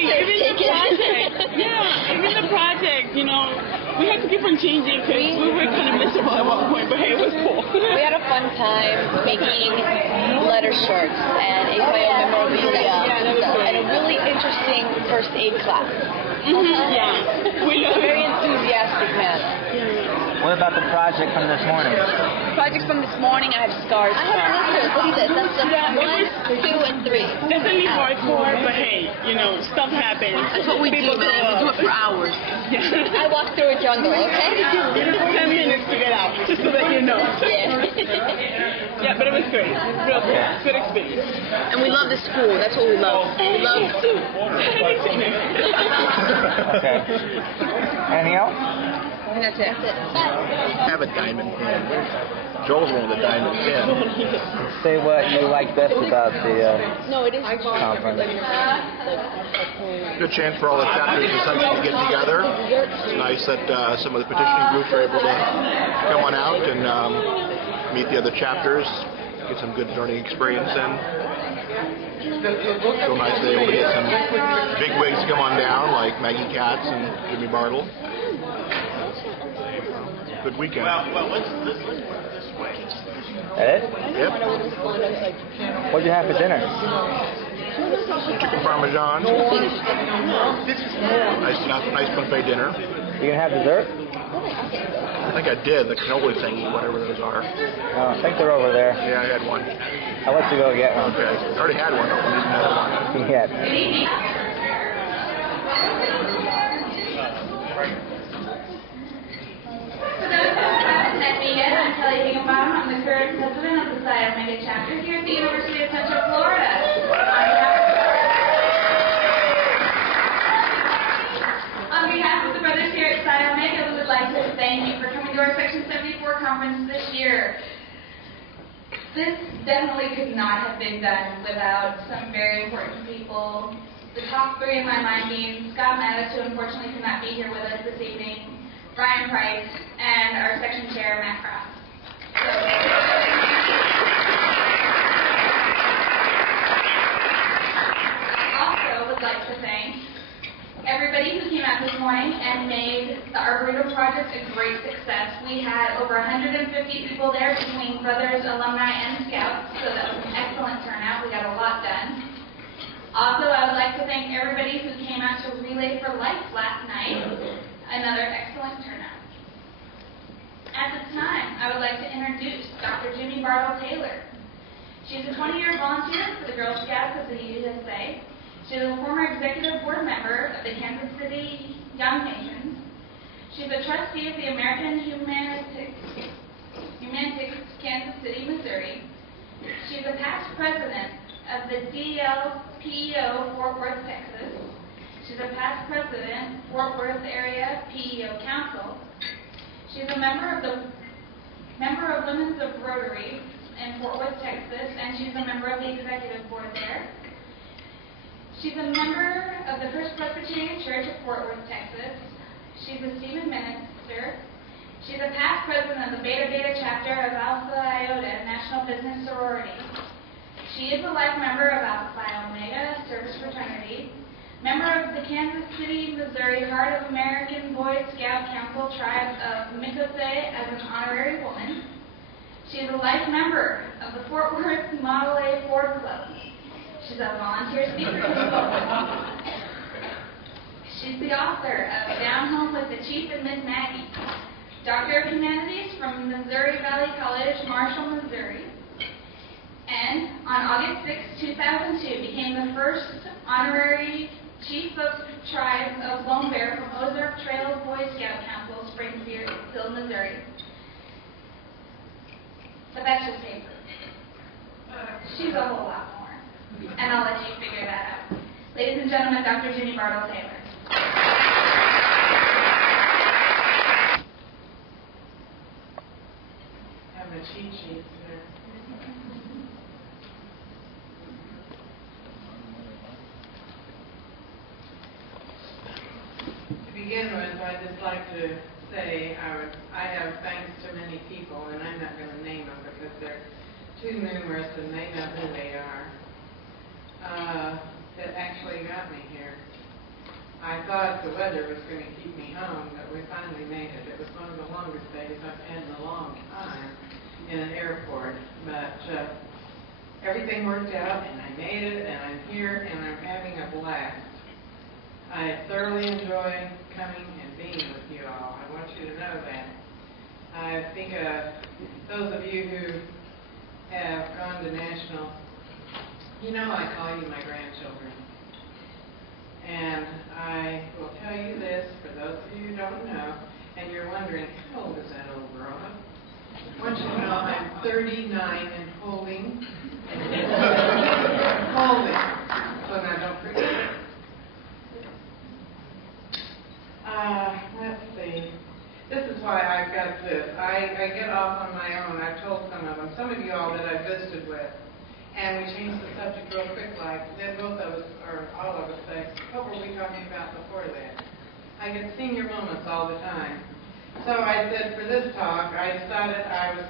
Even the project. Yeah, even the project, you know, we had to keep on changing because we were kind of miserable at one point, but hey, it was cool. We had a fun time making letter shorts and memorabilia and a really interesting first aid class. Yeah. We love Very enthusiastic man. What about the project from this morning? Project from this morning, I have scars. I have blisters. Look at this. That's the 1, 2, and 3. Definitely hardcore, but hey, you know, stuff happens. That's what we do, man. We do it for hours. Yeah. I walk through a jungle, okay? It took 10 minutes to get out, just so that you know. Yeah. Yeah, but it was great. Real good. Good experience. And we love the school. That's what we love. We love Okay. Anything else? And that's it. I have a diamond pin. Joel's one of the diamond pins. Say what you like best about the conference. Good chance for all the chapters and such to get together. It's nice that some of the petitioning groups are able to come on out and meet the other chapters, get some good learning experience in. So nice to be able to get some big wigs come on down, like Maggie Katz and Jimmy Bartle. Good weekend. Ed? Yep. What'd you have for dinner? Chicken parmesan. Nice buffet dinner. You gonna have dessert? I think I did. The cannoli thingy, whatever those are. I think they're over there. Yeah, I had one. I'll let you go get one. Okay. I already had one. I'm using another one. Yeah. I'm the current president of the Phi Omega chapter here at the University of Central Florida. On behalf of the brothers here at Phi Omega, we would like to thank you for coming to our Section 74 conference this year. This definitely could not have been done without some very important people. The top three in my mind being Scott Mattis, who unfortunately could not be here with us this evening, Brian Price, and our section chair, Matt Cross. Also would like to thank everybody who came out this morning and made the Arboretum Project a great success. We had over 150 people there between brothers, alumni, and scouts, so that was an excellent turnout. We got a lot done. Also, I would like to thank everybody who came out to Relay for Life last night. Another excellent turnout. At this time, I would like to introduce Dr. Jimmy Bartle Taylor. She's a 20-year volunteer for the Girl Scouts of the USA. She's a former executive board member of the Kansas City Young Nations. She's a trustee of the American Humanistics Kansas City, Missouri. She's a past president of the DLPEO Fort Worth, Texas. She's a past president, Fort Worth Area PEO Council. She's a member of Women's of Rotary in Fort Worth, Texas, and she's a member of the executive board there. She's a member of the First Presbyterian Church of Fort Worth, Texas. She's a Stephen minister. She's a past president of the Beta Beta chapter of Alpha Phi Omega National Business Sorority. She is a life member of Alpha Phi Omega Service Fraternity, member of the Kansas City, Missouri Heart of American Boy Scout Council Tribe of Mikose as an honorary woman. She is a life member of the Fort Worth Model A Ford Club. She's a volunteer speaker consultant. She's the author of Down Home with the Chief and Miss Maggie, Doctor of Humanities from Missouri Valley College, Marshall, Missouri. And on August 6, 2002, became the first honorary Chief of Tribe of Lone Bear from Ozark Trails Boy Scout Council, Springfield, Missouri. But that's just paper. She's a whole lot more. And I'll let you figure that out. Ladies and gentlemen, Dr. Jimmy Bartle Taylor. Have a cheat sheet there. To begin with, I'd just like to say I have thanks to many people, and I'm not going to name them because they're too numerous and they know who they are, that actually got me here. I thought the weather was going to keep me home, but we finally made it. It was one of the longest days I've had in a long time in an airport. But everything worked out, and I made it, and I'm here, and I'm having a blast. I thoroughly enjoy coming and being with you all. I want you to know that. I think those of you who have gone to National, you know I call you my grandchildren. And I will tell you this, for those of you who don't know, and you're wondering, how old is that old girl? I want you to know I'm 39 and holding. Holding. So now don't forget it. Let's see. This is why I've got this. I get off on my own. I've told some of them. Some of you all that I've visited with. And we changed the subject real quick, like, then both of us, or all of us say, what were we talking about before that? I get senior moments all the time. So I said, for this talk, I decided I was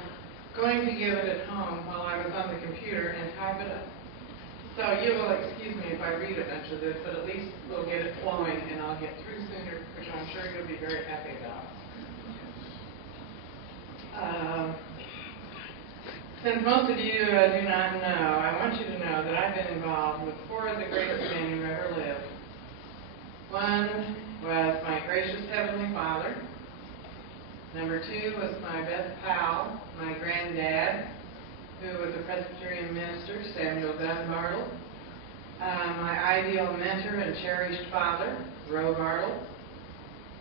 going to give it at home while I was on the computer and type it up. So you will excuse me if I read a bunch of this, but at least we'll get it flowing and I'll get through sooner, which I'm sure you'll be very happy about. Since most of you do not know, I want you to know that I've been involved with 4 of the greatest men who ever lived. One was my gracious Heavenly Father. Number 2 was my best pal, my granddad, who was a Presbyterian minister, Samuel Bartle. My ideal mentor and cherished father, Roe Bartle.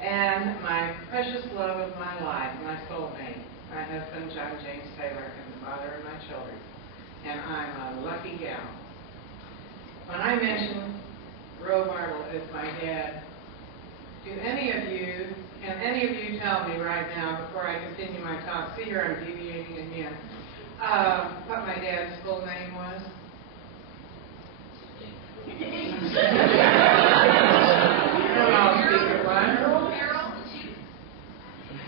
And my precious love of my life, my soulmate, my husband, John James Taylor, and the father of my children. And I'm a lucky gal. When I mention Roe Bartle as my dad, can any of you tell me right now, before I continue my talk, see here I'm deviating again, what my dad's full name was?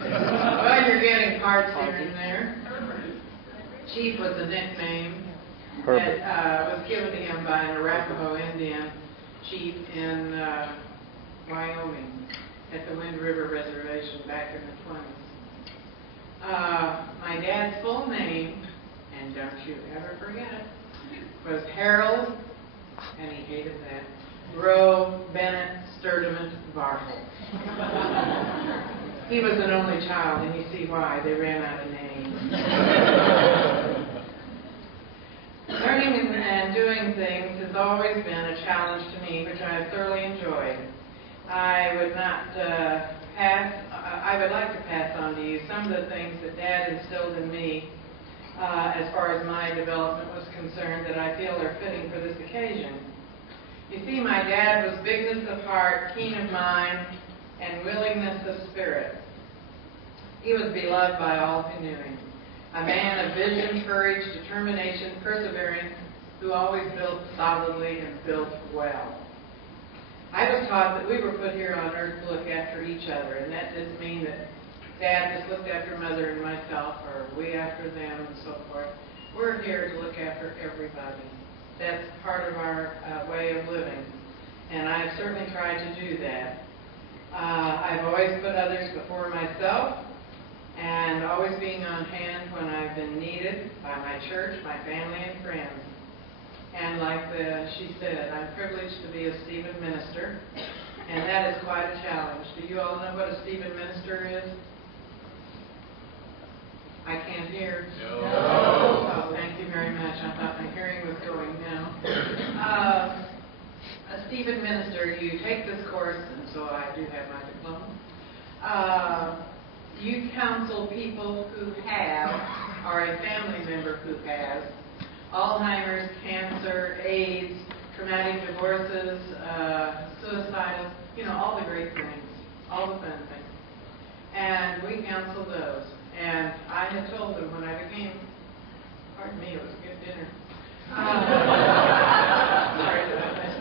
Well, you're getting parts here and there. Chief was the nickname that was given to him by an Arapaho Indian chief in Wyoming at the Wind River Reservation back in the 20s. My dad's full name, and don't you ever forget it, was Harold, and he hated that, Roe Bennett Sturdiment Bartle. He was an only child, and you see why. They ran out of names. Learning and doing things has always been a challenge to me, which I have thoroughly enjoyed. I would like to pass on to you some of the things that Dad instilled in me as far as my development was concerned that I feel are fitting for this occasion. You see, my dad was bigness of heart, keen of mind, and willingness of spirit. He was beloved by all who knew him. A man of vision, courage, determination, perseverance, who always built solidly and built well. I was taught that we were put here on earth to look after each other, and that didn't mean that Dad just looked after Mother and myself, or we after them, and so forth. We're here to look after everybody. That's part of our way of living, and I've certainly tried to do that. I've always put others before myself, and always being on hand when I've been needed by my church, my family, and friends. And like she said, I'm privileged to be a Stephen minister, and that is quite a challenge. Do you all know what a Stephen minister is? I can't hear. No. Oh, thank you very much. I thought my hearing was going now. A Stephen minister, you take this course, and so I do have my diploma. You counsel people who have, or a family member who has, Alzheimer's, cancer, AIDS, traumatic divorces, suicidal, all the great things, all the fun things. And we counsel those. And I had told them when I became, pardon me, it was a good dinner. Sorry about that.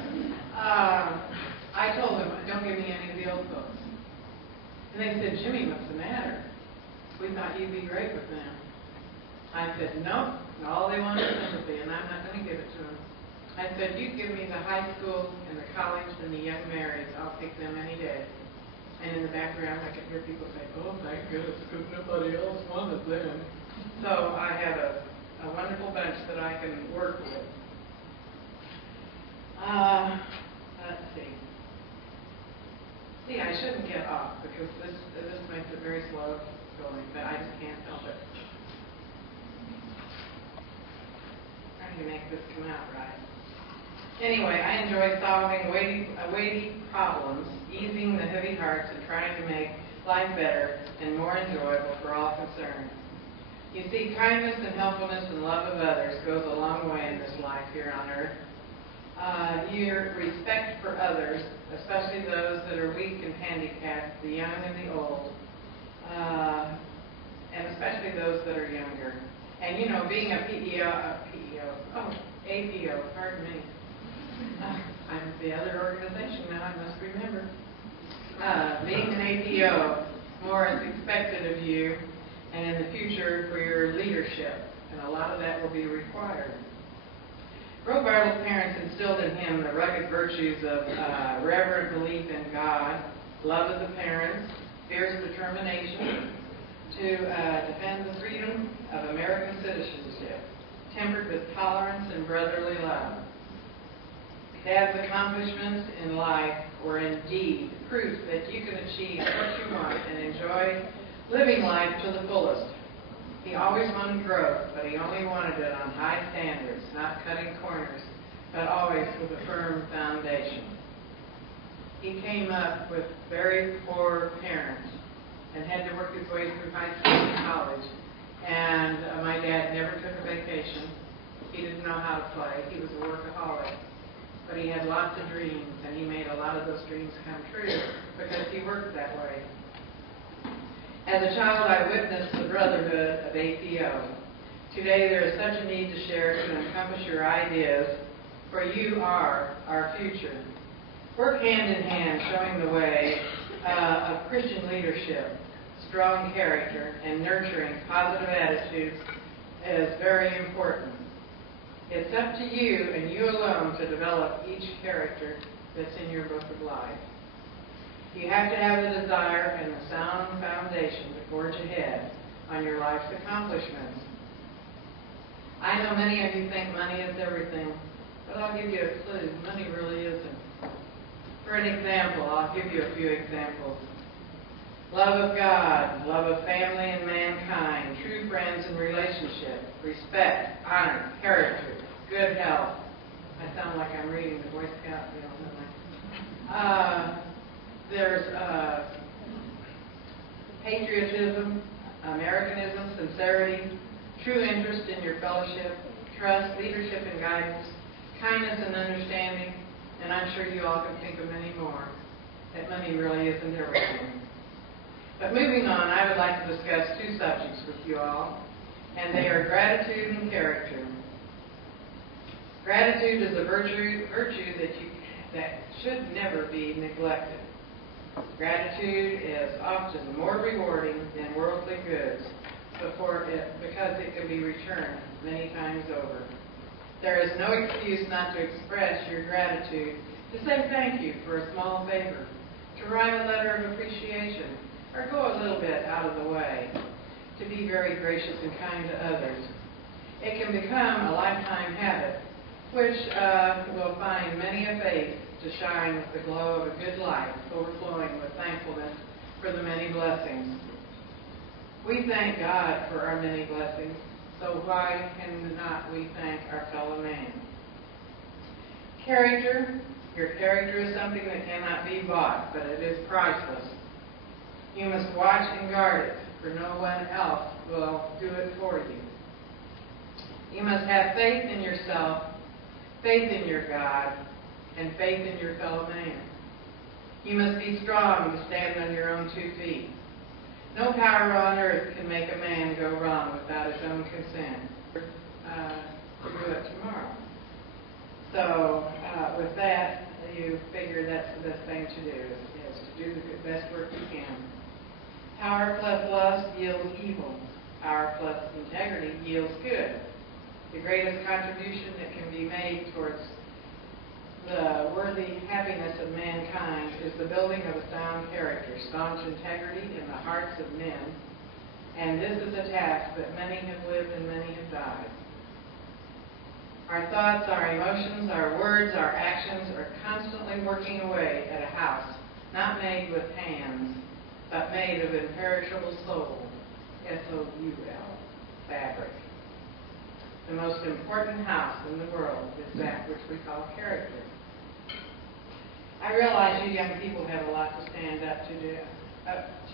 I told them, don't give me any of the old folks. And they said, Jimmy, what's the matter? We thought you'd be great with them. I said, nope. All they want is sympathy, and I'm not going to give it to them. I said, you give me the high school and the college and the young marrieds, I'll pick them any day. And in the background, I could hear people say, oh, thank goodness, because nobody else wanted them. So I have a wonderful bunch that I can work with. Let's see. See, I shouldn't get off because this makes it very slow going, but I just can't help it. Trying to make this come out right. Anyway, I enjoy solving weighty problems, easing the heavy hearts, and trying to make life better and more enjoyable for all concerned. You see, kindness and helpfulness and love of others goes a long way in this life here on earth. Your respect for others, especially those that are weak and handicapped, the young and the old, and especially those that are younger. And you know, being APO, pardon me. I'm the other organization now, I must remember. Being an APO, more is expected of you, and in the future for your leadership, and a lot of that will be required. Robartle's parents instilled in him the rugged virtues of reverent belief in God, love of the parents, fierce determination to defend the freedom of American citizenship, tempered with tolerance and brotherly love. Dad's accomplishments in life were indeed proof that you can achieve what you want and enjoy living life to the fullest. He always wanted growth, but he only wanted it on high standards, not cutting corners, but always with a firm foundation. He came up with very poor parents and had to work his way through high school and college. And my dad never took a vacation. He didn't know how to play. He was a workaholic. But he had lots of dreams, and he made a lot of those dreams come true because he worked that way. As a child, I witnessed the brotherhood of APO. Today, there is such a need to share to encompass your ideas, for you are our future. Work hand in hand, showing the way of Christian leadership, strong character, and nurturing positive attitudes is very important. It's up to you and you alone to develop each character that's in your book of life. You have to have the desire and the sound foundation to forge ahead on your life's accomplishments. I know many of you think money is everything, but I'll give you a clue. Money really isn't. For an example, I'll give you a few examples. Love of God, love of family and mankind, true friends and relationship, respect, honor, character, good health. I sound like I'm reading the Boy Scout deal, don't I? There's patriotism, Americanism, sincerity, true interest in your fellowship, trust, leadership and guidance, kindness and understanding, and I'm sure you all can think of many more. That money really isn't everything. But moving on, I would like to discuss two subjects with you all, and they are gratitude and character. Gratitude is a virtue that should never be neglected. Gratitude is often more rewarding than worldly goods because it can be returned many times over. There is no excuse not to express your gratitude, to say thank you for a small favor, to write a letter of appreciation, or go a little bit out of the way, to be very gracious and kind to others. It can become a lifetime habit, which will find many a face to shine with the glow of a good life, overflowing with thankfulness for the many blessings. We thank God for our many blessings, so why cannot we thank our fellow man? Character. Your character is something that cannot be bought, but it is priceless. You must watch and guard it, for no one else will do it for you. You must have faith in yourself, faith in your God, and faith in your fellow man. You must be strong to stand on your own 2 feet. No power on earth can make a man go wrong without his own consent. To do it tomorrow. So with that, you figure that's the best thing to do, is to do the best work you can. Power plus lust yields evil. Power plus integrity yields good. The greatest contribution that can be made towards the worthy happiness of mankind is the building of a sound character, staunch integrity in the hearts of men, and this is a task that many have lived and many have died. Our thoughts, our emotions, our words, our actions are constantly working away at a house, not made with hands, but made of imperishable soul, S-O-U-L, fabric. The most important house in the world is that which we call character. I realize you young people have a lot to stand up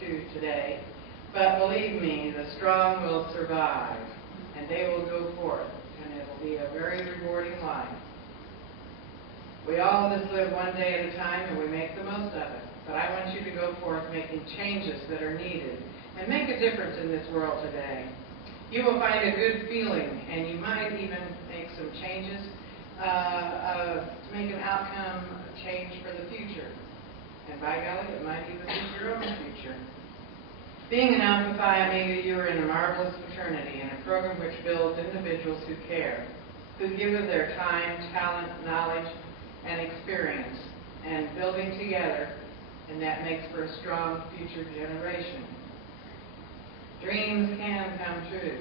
to today, but believe me, the strong will survive, and they will go forth, and it will be a very rewarding life. We all just live one day at a time, and we make the most of it. But I want you to go forth making changes that are needed, and make a difference in this world today. You will find a good feeling, and you might even make some changes to make an outcome change for the future. And by golly, it might even be your own future. Being an Alpha Phi Omega, you are in a marvelous fraternity and a program which builds individuals who care, who give of their time, talent, knowledge, and experience, and building together, and that makes for a strong future generation. Dreams can come true.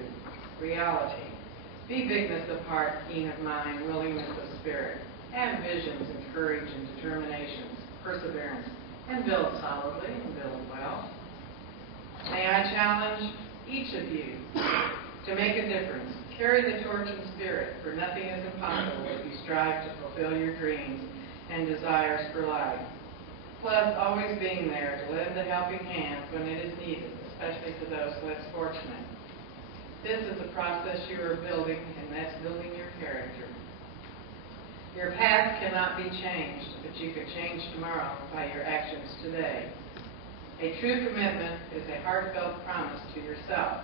Reality. Be bigness of heart, keen of mind, willingness of spirit. Have visions and courage and determinations, perseverance, and build solidly and build well. May I challenge each of you to make a difference. Carry the torch in spirit, for nothing is impossible if you strive to fulfill your dreams and desires for life. Plus, always being there to lend a helping hand when it is needed, especially to those less fortunate. This is the process you are building, and that's building your character. Your path cannot be changed, but you can change tomorrow by your actions today. A true commitment is a heartfelt promise to yourself,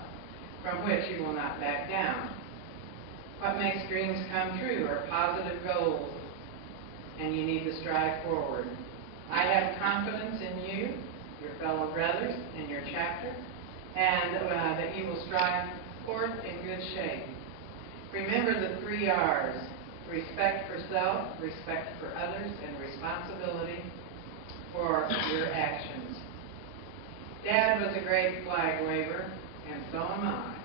from which you will not back down. What makes dreams come true are positive goals, and you need to strive forward. I have confidence in you, your fellow brothers, and your chapter, and that you will strive forth in good shape. Remember the 3 R's: respect for self, respect for others, and responsibility for your actions. Dad was a great flag waver, and so am I.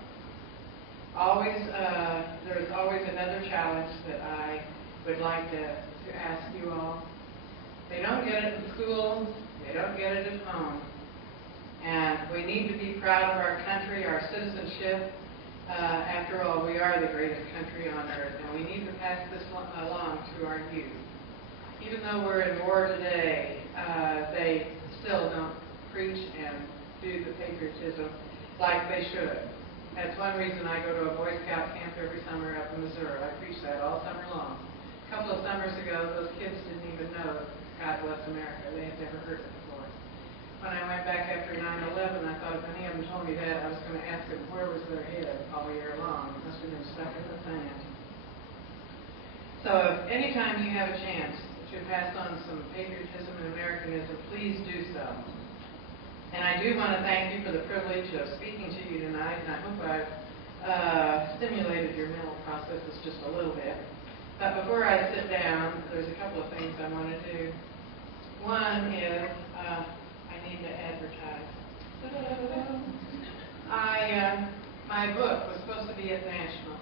There's always another challenge that I would like to ask you all. They don't get it in school, they don't get it at home. And we need to be proud of our country, our citizenship. After all, we are the greatest country on earth, and we need to pass this along to our youth. Even though we're in war today, they still don't preach and do the patriotism like they should. That's one reason I go to a Boy Scout camp every summer up in Missouri. I preach that all summer long. A couple of summers ago, those kids didn't even know God Bless America. They had never heard it before. When I went back after 9/11, I thought if any of them told me that, I was going to ask them where was their head all year long. It must have been stuck in the sand. So if any time you have a chance to pass on some patriotism and Americanism, please do so. And I do want to thank you for the privilege of speaking to you tonight, and I hope I've stimulated your mental processes just a little bit. But before I sit down, there's a couple of things I want to do. One is I need to advertise. My book was supposed to be at National,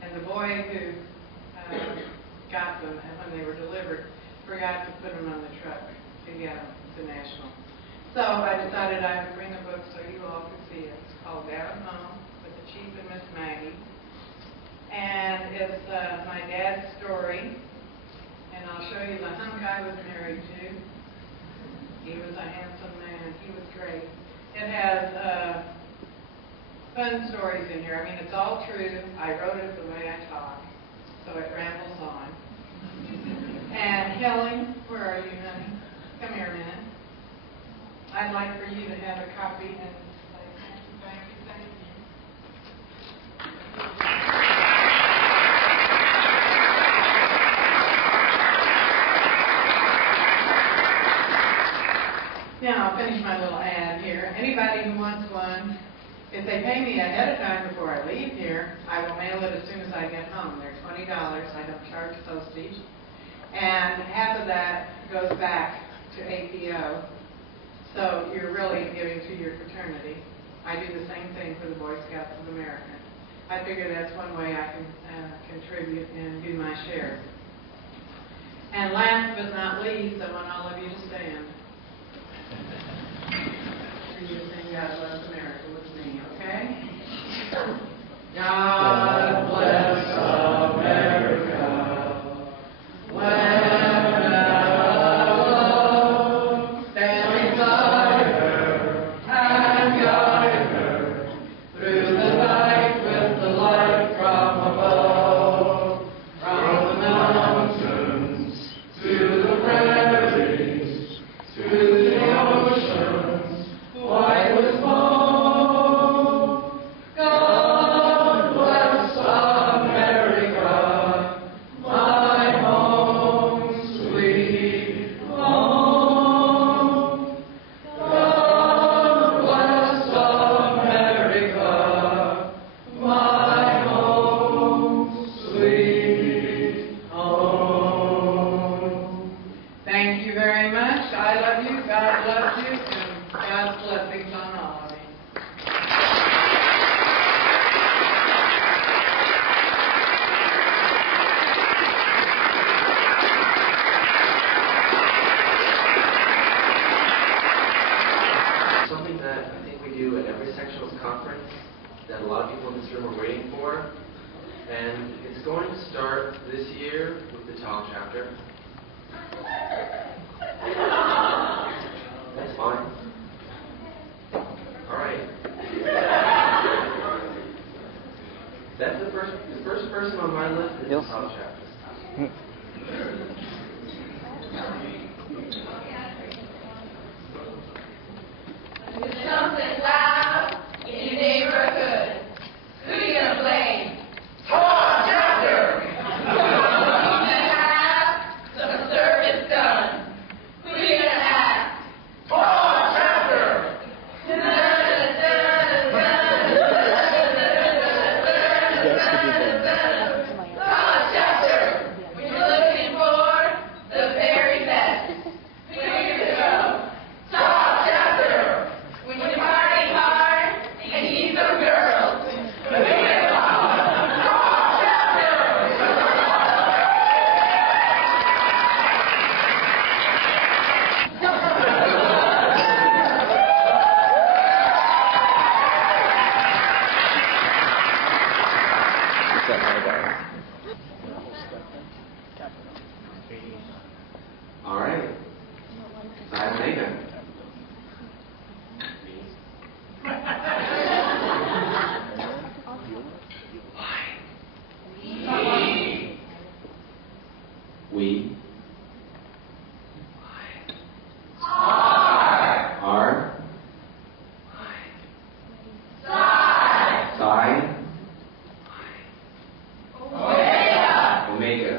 and the boy who got them, and when they were delivered, forgot to put them on the truck to get them to National. So I decided I would bring a book so you all could see it. It's called Down Home with the Chief and Miss Maggie. And it's my dad's story. And I'll show you the hunk I was married to. He was a handsome man. He was great. It has fun stories in here. I mean, it's all true. I wrote it the way I talk, so it rambles on. And Helen, where are you, honey? Come here a minute. I'd like for you to have a copy and say thank you, thank you. Now, I'll finish my little ad here. Anybody who wants one, if they pay me ahead of time before I leave here, I will mail it as soon as I get home. They're $20. I don't charge postage. and half of that goes back to APO. So you're really giving to your fraternity. I do the same thing for the Boy Scouts of America. I figure that's one way I can contribute and do my share. And last but not least, I want all of you to stand. And you sing God Bless America with me, okay? God bless America. Sectional Conference that a lot of people in this room are waiting for. And it's going to start this year with the talk chapter. That's fine. All right. That's the first person on my list is the talk chapter. Something loud in your neighborhood. Who you gonna blame? Talk chapter. You gonna have some service done. Who you gonna ask? Talk chapter. Talk chapter. When you're looking for the very best. Who you gonna go? Talk chapter. When you party hard and need some girls, who you gonna call? Talk chapter. All right. Phi Omega. We are Psi Omega.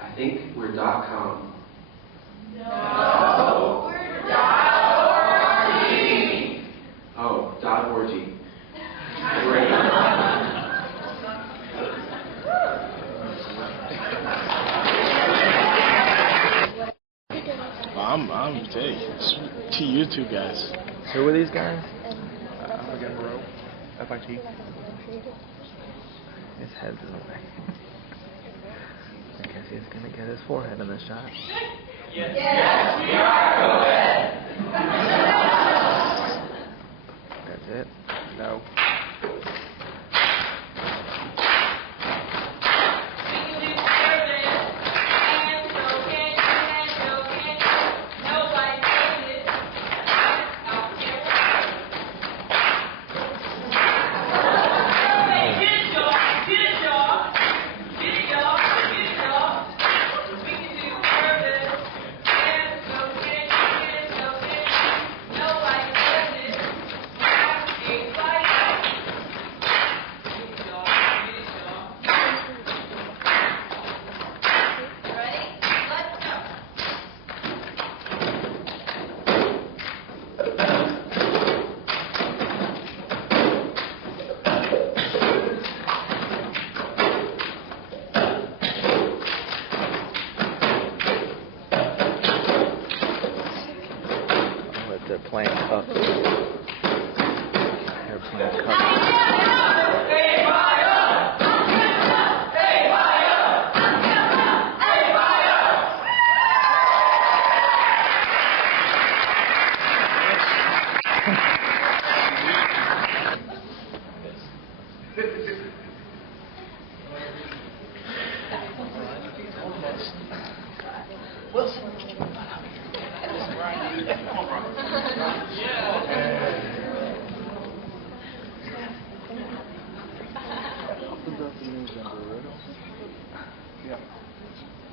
I think we're .com. No, we're .org. Oh, .org. Great. I'm to you two guys. Who are these guys? FIT. His head's in the way. I guess he's gonna get his forehead in the shot. Yes, we are co-ed. That's it? No. No Airplane cups. Airplane cups.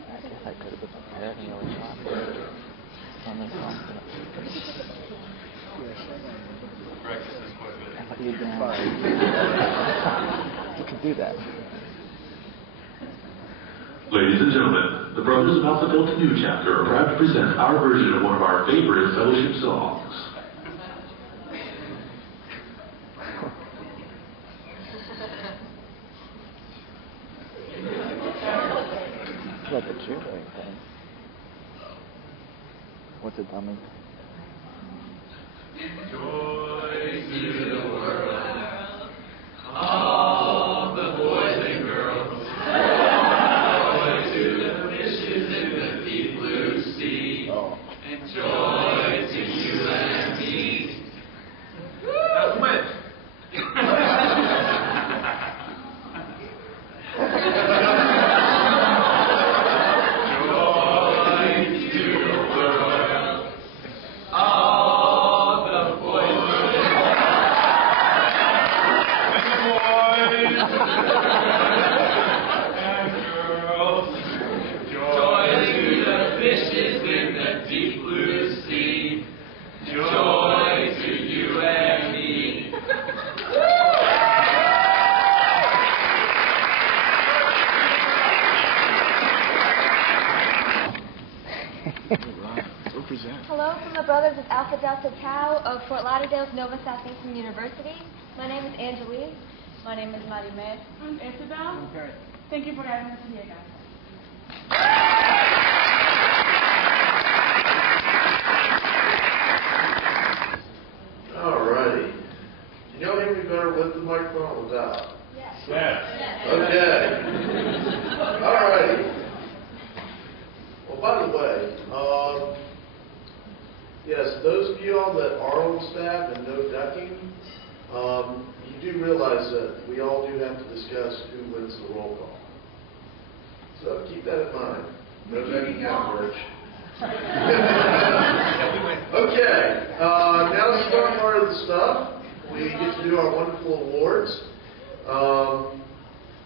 I guess I could have been prepared and really shot it. I'm confident. How do you do that? You can do that. Ladies and gentlemen, the Brothers of Alpha Delta New Chapter are proud to present our version of one of our favorite fellowship songs. It's like a cheerleading thing. What's it, dummy? Joy to the world, all the boys and girls. Joy to the fishes in the deep blue sea. And joy to you and me. Now switch. Hello from the Brothers of Alpha Delta Tau of Fort Lauderdale's Nova Southeastern University. My name is Angeline. My name is Marie May. I'm Isabel. Thank you for having us here, guys. Alrighty. Can y'all hear me better with the microphone or without? Yes. Okay. Alrighty. Well, by the way, yes, those of you all that are on staff and no ducking, you do realize that we all do have to discuss who wins the roll call. So keep that in mind. No ducking coverage. Okay, now let's start part of the stuff. We get to do our wonderful awards.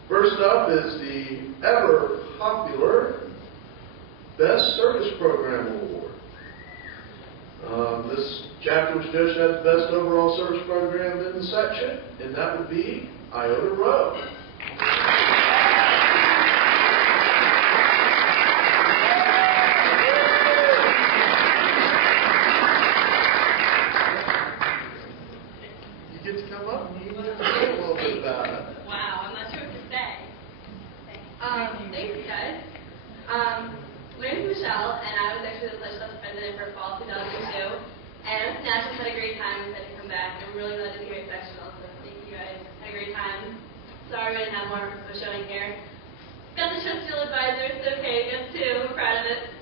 First up is the ever popular Best Service Program Award. This chapter was judged as the best overall service program in the section, and that would be Iota Row. You get to come up and you get to say a little bit about it. Wow, I'm not sure what to say. Thanks, guys. My name is Michelle, and I was actually the Flesh president for fall 2002. And Nash had a great time and said to come back. I'm really glad to be here at Sectional, so thank you guys. Had a great time. Sorry we didn't have more of a showing here. Got the show steel advisor, it's okay, we got two, we're proud of it.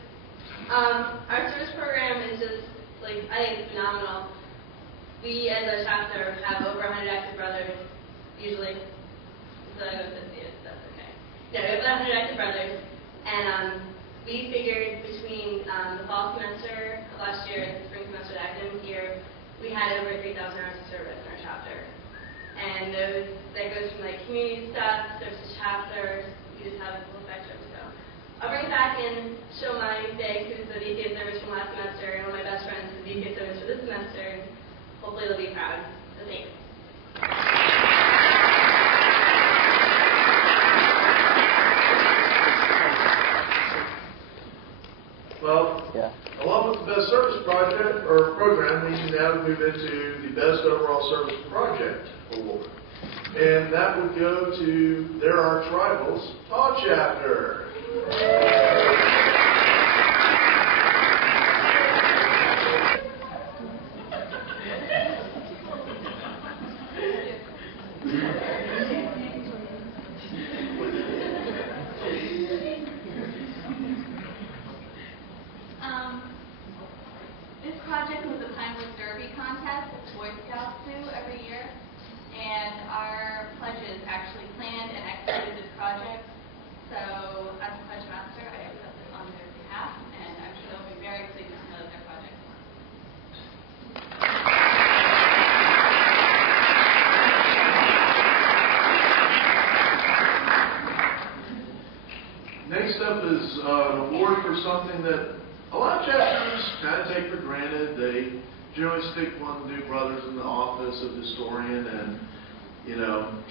Our service program is just, I think it's phenomenal. We, as a chapter, have over 100 active brothers, usually. So I go 50, that's okay. Yeah, we have about 100 active brothers. And we figured between the fall semester of last year and the spring semester of the academic year, we had over 3,000 hours of service in our chapter. And that goes from community stuff, service to chapters, we just have a full spectrum. So I'll bring it back and show my Big, who's the VP of service from last semester, and one of my best friends is the VP of service for this semester. Hopefully they'll be proud. So thanks. Well, along with the Best Service Project or Program, we now move into the Best Overall Service Project Award. And that would go to There Are Tribals, Todd Chapter. This project was a timeless derby contest that Boy Scouts do every year, and our pledges actually planned and executed this project. So, as a pledge master, I accept this on their behalf, and I'm sure they'll be very pleased to know that their project won. Next up is an award for something that a lot of chapters kind of take for granted. They generally stick one of the new brothers in the office of historian and,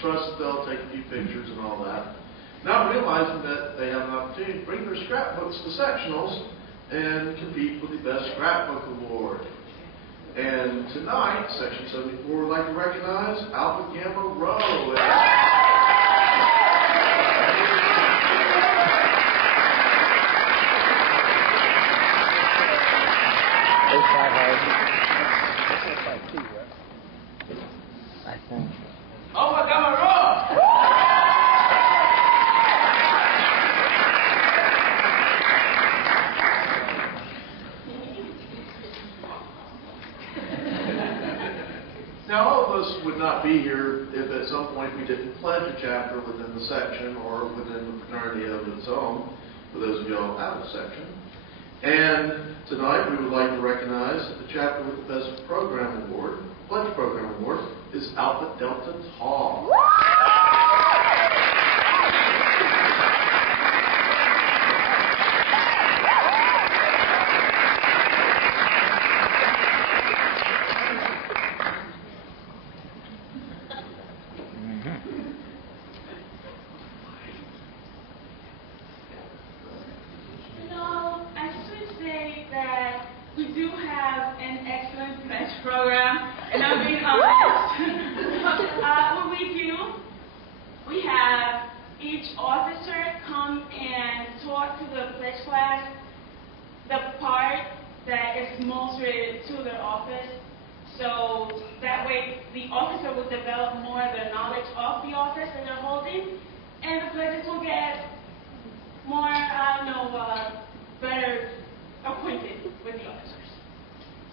trust that they'll take a few pictures and all that. Not realizing that they have an opportunity to bring their scrapbooks to sectionals and compete for the Best Scrapbook Award. And tonight, Section 74 would like to recognize Alpha Gamma Rho. I think. Alpha Gamma Rho! Now, all of us would not be here if at some point we didn't pledge a chapter within the section or within the fraternity of its own, for those of y'all out of the section. And tonight we would like to recognize the chapter with the Best Program Award, Pledge Program Award, is Alpha Delta Tau. Program, and I'm being honest. What we do, we have each officer come and talk to the pledge class the part that is most related to their office. So that way the officer will develop more of the knowledge of the office that they're holding, and the pledges will get more, better acquainted with the officers.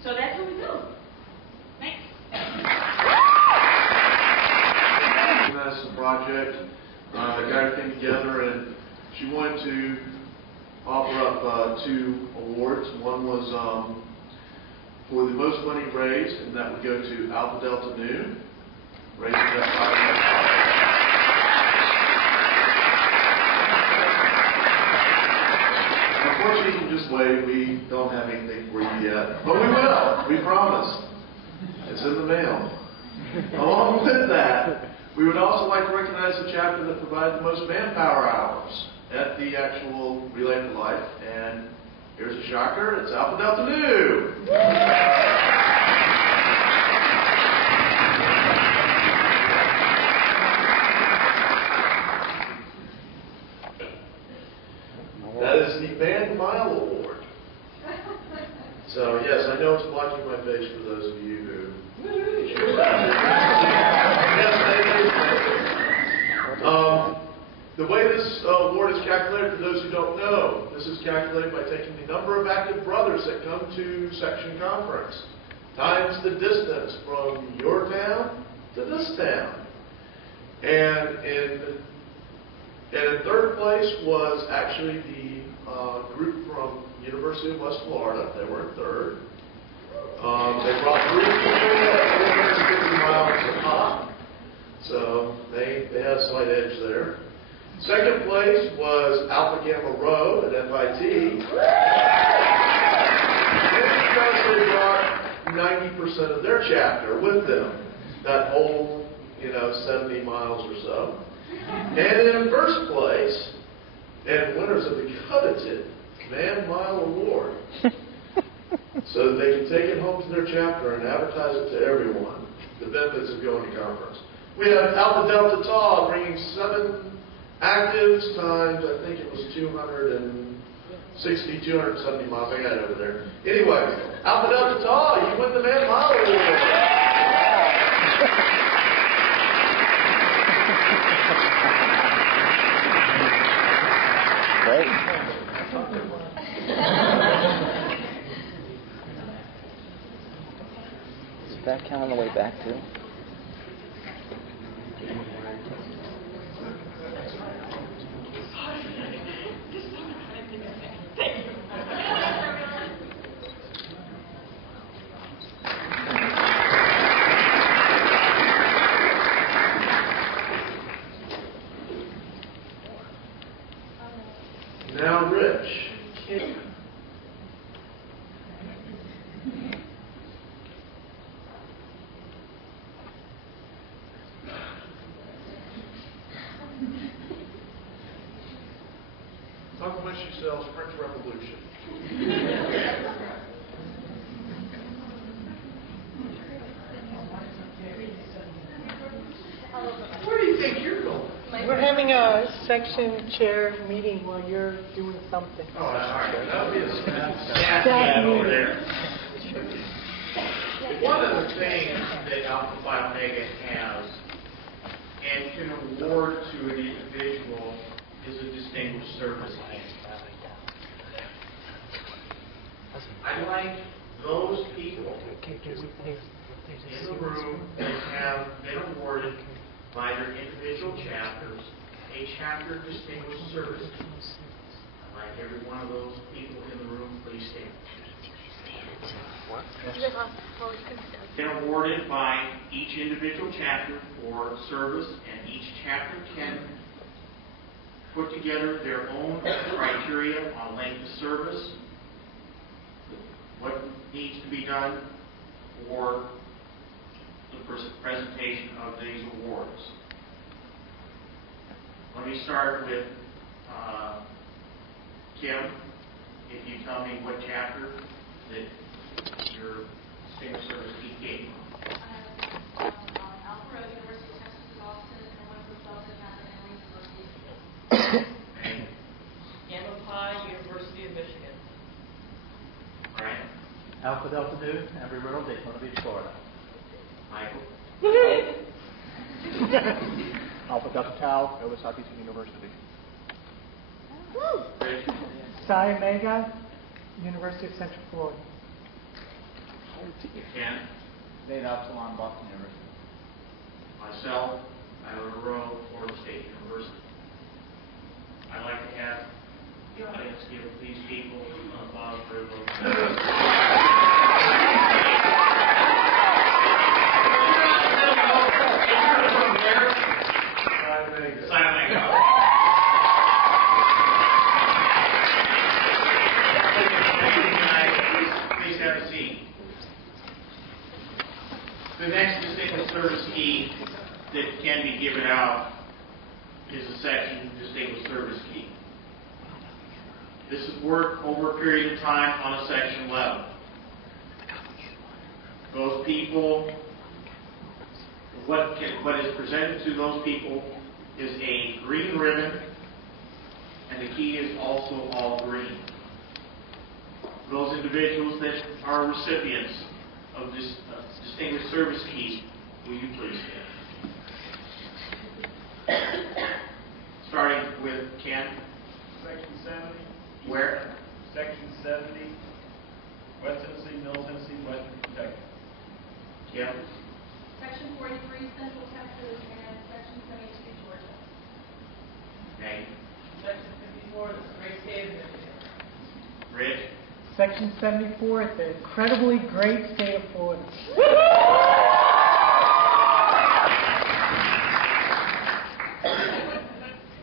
So that's what we do. Thanks. That's the project. Got everything together, and she wanted to offer up 2 awards. One was for the most money raised, and that would go to Alpha Delta Nu, raising that Unfortunately, you can just wait. We don't have anything for you yet, but we will. We promise. It's in the mail. Along with that, we would also like to recognize the chapter that provided the most manpower hours at the actual Relay for Life. And here's a shocker. It's Alpha Delta Nu. That is the Man Mile Award. So, yes, I know it's blocking my face for those of you who... The way this award is calculated, for those who don't know, this is calculated by taking the number of active brothers that come to Section Conference times the distance from your town to this town. And in third place was actually the group from University of West Florida. They were in third. They brought 3 people at 450 miles a pop. So they had a slight edge there. Second place was Alpha Gamma Rho at FIT. Because they brought 90% of their chapter with them, that whole, 70 miles or so. And in first place, and winners of the coveted Man Mile Award, so that they can take it home to their chapter and advertise it to everyone, the benefits of going to conference. We have Alpha Delta Tau bringing 7 actives times, I think it was 260, 270 miles. I got it over there. Anyway, Alpha Delta Tau, you win the Man Mile Award. word count on the way back, too? Now, Rich. Talk amongst yourselves, French Revolution. Where do you think you're going? We're having a section chair meeting while you're doing something. Oh, all right. That'll be a staff over there. One of the things that Alpha Phi Omega has and can award to an individual is a distinguished service. I like those people in the room that have been awarded by their individual chapters a chapter distinguished service. I like every one of those people in the room. Please stand. Been awarded by each individual chapter for service, and each chapter can put together their own criteria on length of service, what needs to be done for the presentation of these awards. Let me start with Kim. If you tell me what chapter that your distinguished service key came from. Alpha Phi University of Texas, Austin, and Westbrook Delta Catholic University. Alpha Phi University of Michigan. Brian. Alpha Delta Nu, Embry-Riddle, Daytona Beach, Florida. Michael. Alpha Delta Tau, Nova Southeastern University. Rich. Psi Omega, University of Central Florida. Ken. Beta Upsilon, Boston University. Myself, Iota Rho, Florida State University. I'd like to have the audience give these people an applause for their vote. Please have a seat. The next distinguished service key that can be given out is a section distinguished service key. This is work over a period of time on a section level. Those people, what is presented to those people is a green ribbon, and the key is also all green. Those individuals that are recipients of this distinguished service keys, will you please stand? Starting with Ken. Section 70. Where? Section 70. West Tennessee, Middle Tennessee, Western Kentucky. Kim. Section 43, Central Texas, and Section 72, Georgia. Nate. Section 54, the great state of Michigan. Rich. Section 74, the incredibly great state of Florida.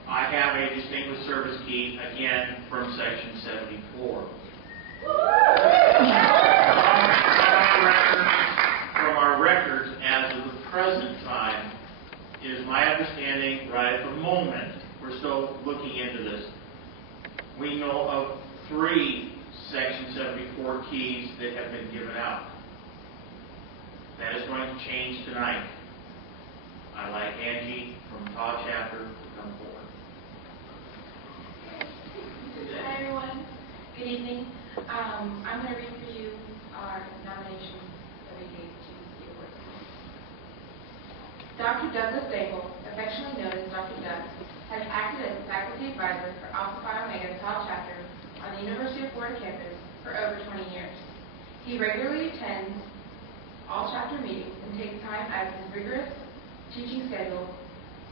I have a distinguished service key, again, from Section 74. From our records, as of the present time, it is my understanding, right at the moment, we're still looking into this, we know of 3 Section 74 keys that have been given out. That is going to change tonight. I'd like Angie from Todd Chapter to come forward. Hi everyone. Good evening. I'm going to read for you our nominations that we gave to the awards. Dr. Douglas Daigle, affectionately known as Dr. Doug, has acted as a faculty advisor for Alpha Phi Omega Tau Chapter on the University of Florida campus for over 20 years. He regularly attends all chapter meetings and takes time out of his rigorous teaching schedule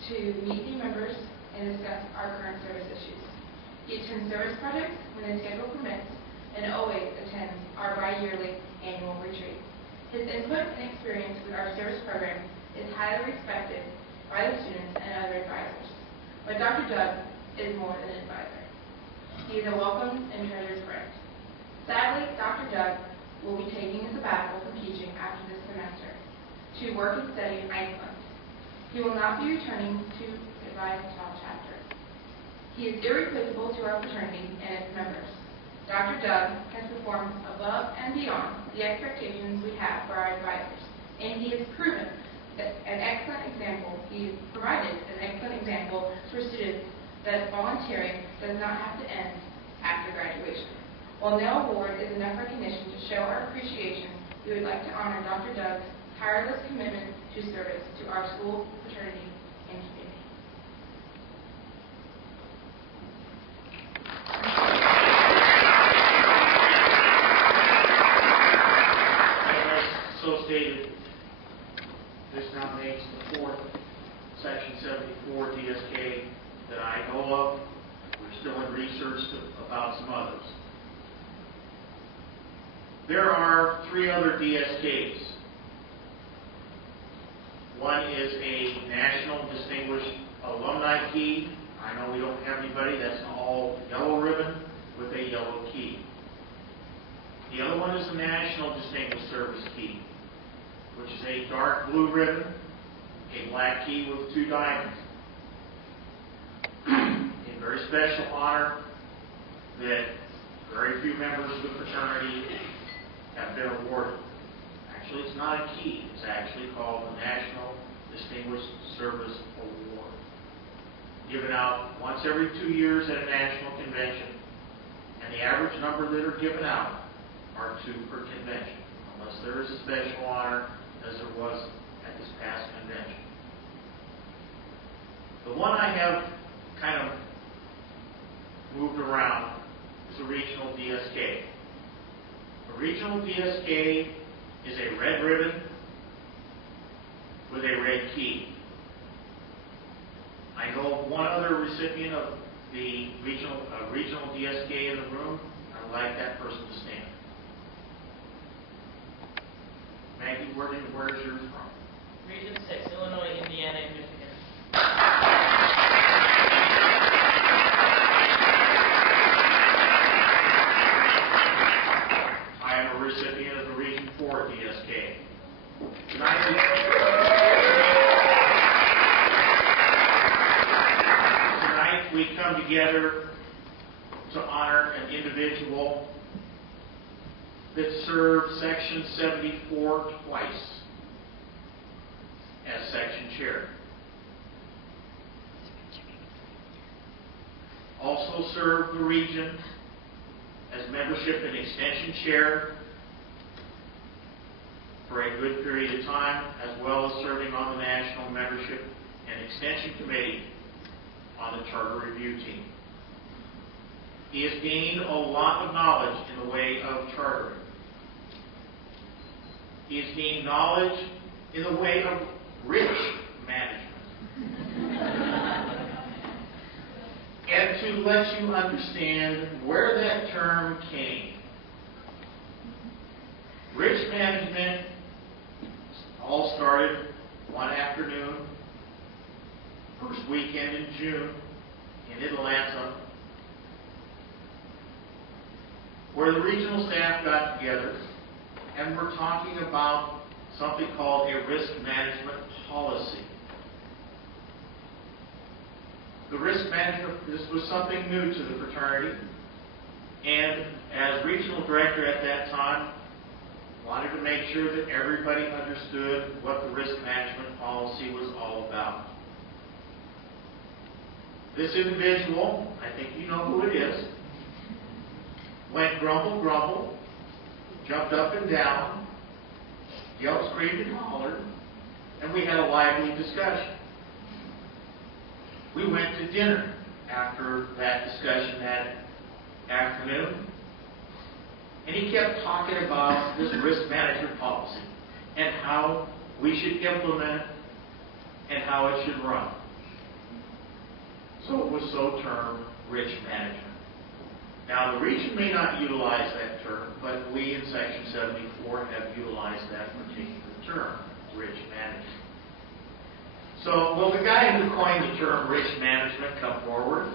to meet new members and discuss our current service issues. He attends service projects when his schedule permits and always attends our bi-yearly annual retreat. His input and experience with our service program is highly respected by the students and other advisors. But Dr. Doug is more than an advisor. He is a welcome and treasured friend. Sadly, Dr. Doug will be taking a sabbatical from teaching after this semester to work and study in Iceland. He will not be returning to advise the top chapter. He is irreplaceable to our fraternity and its members. Dr. Doug has performed above and beyond the expectations we have for our advisors, and he has proven that an excellent example. He has provided an excellent example for students that volunteering does not have to end after graduation. While no award is enough recognition to show our appreciation, we would like to honor Dr. Doug's tireless commitment to service to our school, fraternity, and community. As so stated, this nominates the fourth Section 74 DSK that I know of. We're still in research about some others. There are 3 other DSKs. One is a National Distinguished Alumni Key. I know we don't have anybody. That's an all yellow ribbon with a yellow key. The other one is a National Distinguished Service Key, which is a dark blue ribbon, a black key with 2 diamonds. A very special honor that very few members of the fraternity have been awarded. Actually, it's not a key. It's actually called the National Distinguished Service Award. Given out once every 2 years at a national convention, and the average number that are given out are 2 per convention, unless there is a special honor, as there was at this past convention. The one I have kind of moved around is a regional DSK. A regional DSK is a red ribbon with a red key. I know of one other recipient of the regional DSK in the room. I would like that person to stand. Maggie, where's yours from? Region 6, Illinois, Indiana, and Michigan. I am a recipient of the Region 4 DSK. Tonight we come together to honor an individual that served Section 74 twice as section chair. Also served the region as membership and extension chair for a good period of time, as well as serving on the National Membership and Extension Committee on the Charter Review Team. He has gained a lot of knowledge in the way of chartering. He has gained knowledge in the way of rich management. And to let you understand where that term came. Rich management all started one afternoon, first weekend in June in Atlanta, where the regional staff got together and we're talking about something called a risk management policy. The risk management, this was something new to the fraternity, and as regional director at that time, wanted to make sure that everybody understood what the risk management policy was all about. This individual, I think you know who it is, went grumble, grumble, jumped up and down, yelled, screamed, and hollered, and we had a lively discussion. We went to dinner after that discussion that afternoon, and he kept talking about this risk management policy. and how we should implement it and how it should run. So it was so termed rich management. Now the region may not utilize that term, but we in Section 74 have utilized that particular term, rich management. So will the guy who coined the term rich management come forward?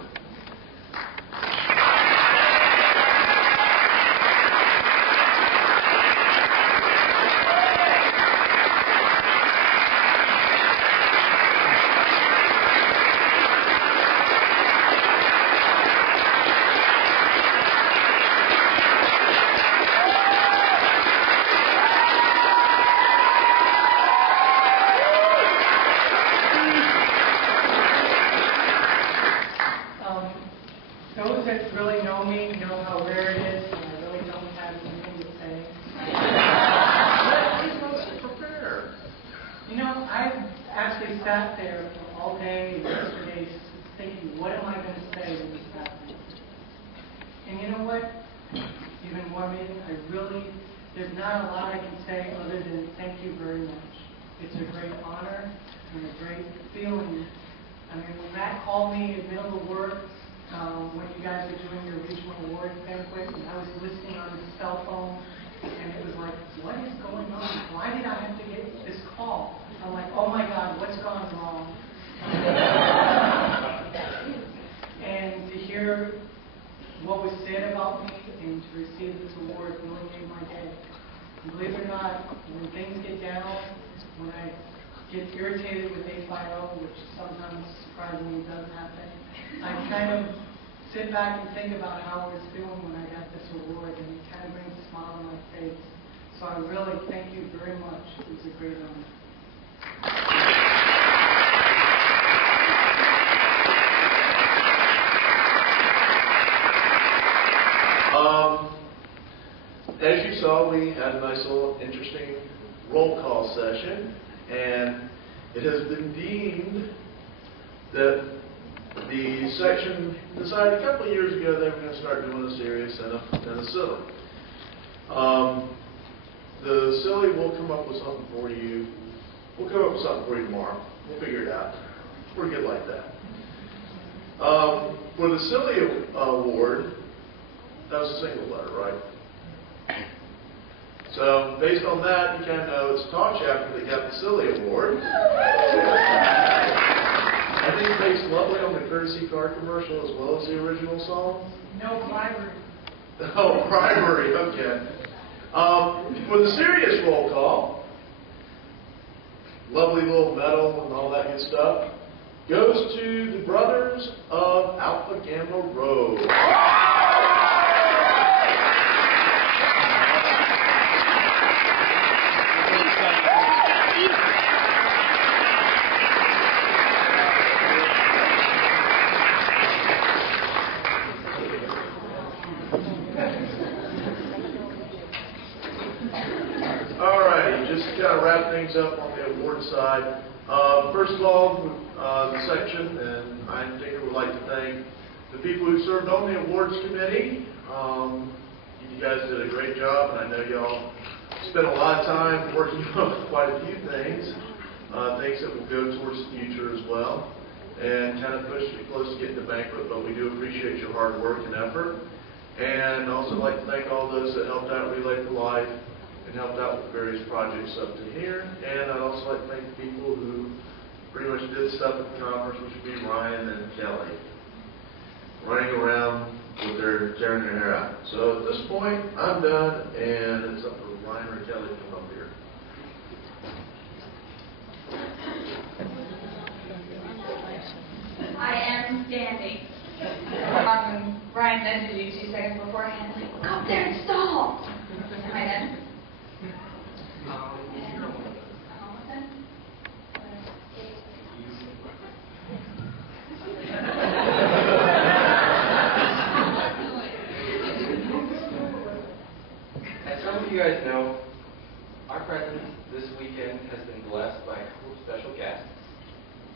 Those that really know me know how rare it is, and I really don't have anything to say. You know, I actually sat there all day and yesterday thinking, what am I going to say when this happens? And you know what? Even more amazing, there's not a lot I can say other than thank you very much. It's a great honor and a great feeling. I mean, when Matt called me in the middle of work, when you guys were doing your regional award banquet, and I was listening on his cell phone, and it was like, what is going on? Why did I have to get this call? I'm like, oh my God, what's gone wrong? And to hear what was said about me and to receive this award really made my day. And believe it or not, when things get down, when I get irritated with 850, which sometimes surprisingly does happen, I kind of sit back and think about how I was feeling when I got this award, and it kind of brings a smile on my face. So I really thank you very much. It was a great honor. As you saw, we had a nice little interesting roll call session, and it has been deemed that the section decided a couple of years ago they were going to start doing a serious and a silly. The silly, we'll come up with something for you. We'll come up with something for you tomorrow. We'll figure it out. We're good like that. For the silly award, that was a single letter, right? So based on that, you kind of know it's Talk Chapter that got the silly award. I think it's based lovely on the courtesy car commercial as well as the original song. No bribery. Oh, bribery, okay. For the serious roll call, lovely little medal and all that good stuff, goes to the brothers of Alpha Gamma Rho. Wrap things up on the award side. First of all, the section, and I in particular would like to thank the people who served on the awards committee. You guys did a great job, and I know y'all spent a lot of time working on quite a few things that will go towards the future as well, and kind of pushed it close to getting the banquet, but we do appreciate your hard work and effort. And also like to thank all those that helped out Relay for Life and helped out with various projects up to here. And I'd also like to thank the people who pretty much did stuff at the conference, which would be Ryan and Kelly, running around with tearing their hair out. So at this point, I'm done, and it's up to Ryan or Kelly to come up here. I am standing. Ryan nudged you 2 seconds beforehand, like, go up there and stall. Am I done? As some of you guys know, our presence this weekend has been blessed by a couple of special guests.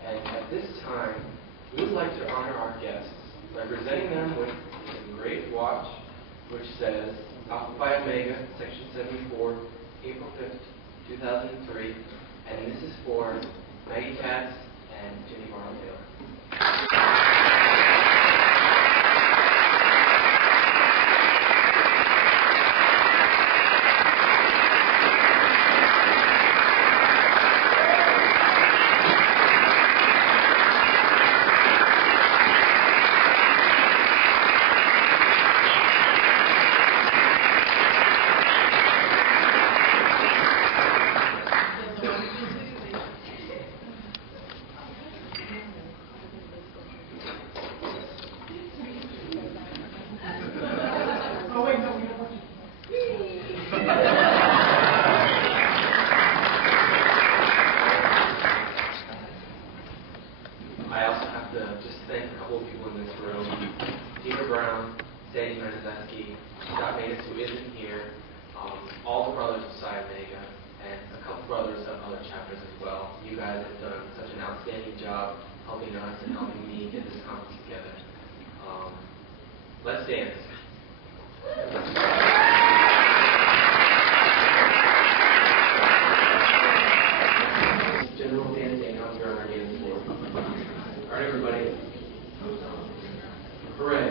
And at this time, we would like to honor our guests by presenting them with a great watch which says Alpha Phi Omega, Section 74, April 5th, 2003, and this is for Maggie Katz and Jimmy Barlow. All the brothers of Psi Omega, and a couple brothers of other chapters as well. You guys have done such an outstanding job helping us and helping me get this conference together. Let's dance. General dancing out here on our dance floor. All right, everybody. Hooray.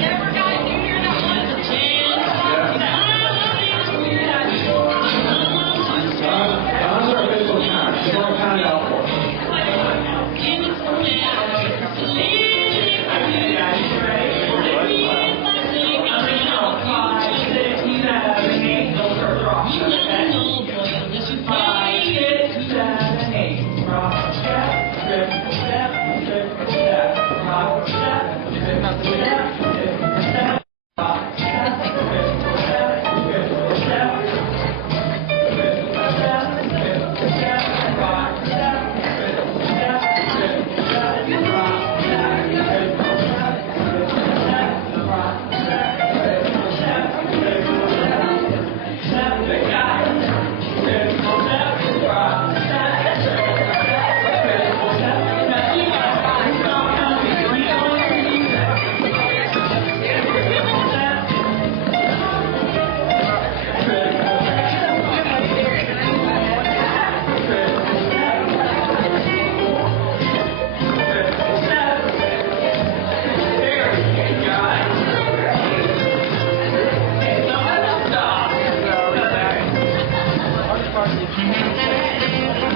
Never got to hear Thank you.